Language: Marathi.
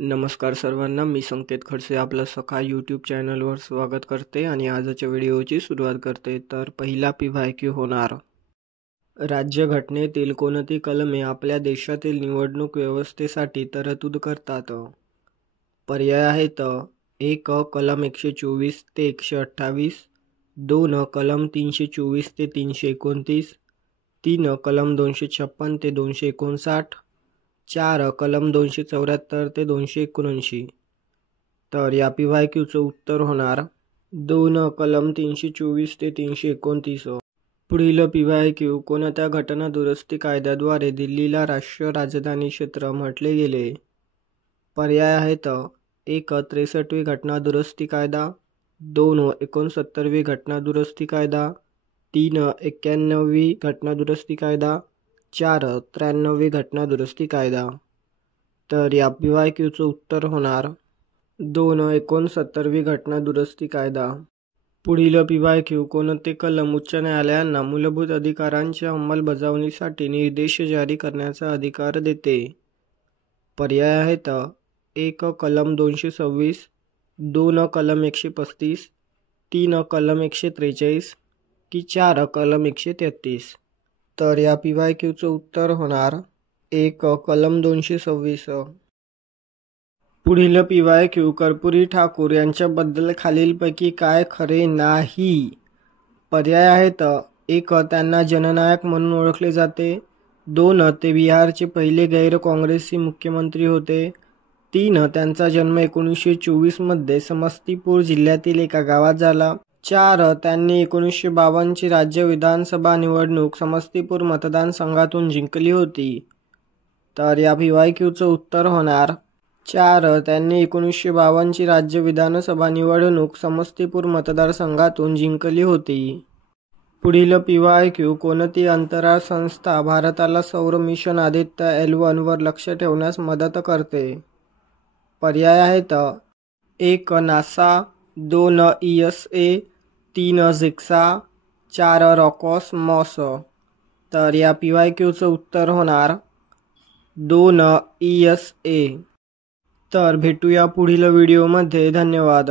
नमस्कार सर्वांना, मी संकेत खडसे आपलं सकाळ यूट्यूब चॅनलवर स्वागत करते आणि आजच्या व्हिडिओची सुरुवात करते. तर पहिला PYQ होणार, राज्यघटनेतील कोणती कलमे आपल्या देशातील निवडणूक व्यवस्थेसाठी तरतूद करतात? पर्याय आहेत: 1 कलम 124 ते 128, 2 कलम 324 ते 329, 3 कलम 256 ते 259, 4 कलम 274 ते 279. तर या PYQचं उत्तर होणार 2 कलम 324 ते 329. पुढील PYQ कोणत्या घटना दुरुस्ती कायद्याद्वारे दिल्लीला राष्ट्रीय राजधानी क्षेत्र म्हटले गेले? पर्याय आहेत: 1 63वी घटना दुरुस्ती कायदा, 2 69वी घटना दुरुस्ती कायदा, 3 91वी घटना दुरुस्ती कायदा, 4 93वी घटना दुरुस्ती कायदा. तर या PYQचं उत्तर होणार 2 69वी घटना दुरुस्ती कायदा. पुढील PYQ कोणते कलम उच्च न्यायालयांना मूलभूत अधिकारांच्या अंमलबजावणीसाठी निर्देश जारी करण्याचा अधिकार देते? पर्याय आहेत: 1 कलम 226, 2 कलम 135, 3 कलम 143 की 4 कलम 133. तर या PYQचं उत्तर होणार 1 कलम 226. पुढील PYQ कर्पूरी ठाकूर यांच्याबद्दल खालीलपैकी काय खरे नाही? पर्याय आहेत: 1 त्यांना जननायक म्हणून ओळखले जाते, 2 ते बिहारचे पहिले गैर काँग्रेसी मुख्यमंत्री होते, 3 त्यांचा जन्म 1924 मध्ये समस्तीपूर जिल्ह्यातील एका गावात झाला, 4 त्यांनी 1952 ची राज्य विधानसभा निवडणूक समस्तीपूर मतदारसंघातून जिंकली होती. तर या PYQचं उत्तर होणार 4 त्यांनी 1952 ची राज्य विधानसभा निवडणूक समस्तीपूर मतदारसंघातून जिंकली होती. पुढील PYQ कोणती अंतराळ संस्था भारताला सौर मिशन आदित्य L1 वर लक्ष ठेवण्यास मदत करते? पर्याय आहेत: 1 नासा, 2 ESA, 3 झिक्सा, 4 रॉकॉसमॉस. तर या PYQचं उत्तर होणार 2 ESA. तर भेटूया पुढील व्हिडिओमध्ये. धन्यवाद.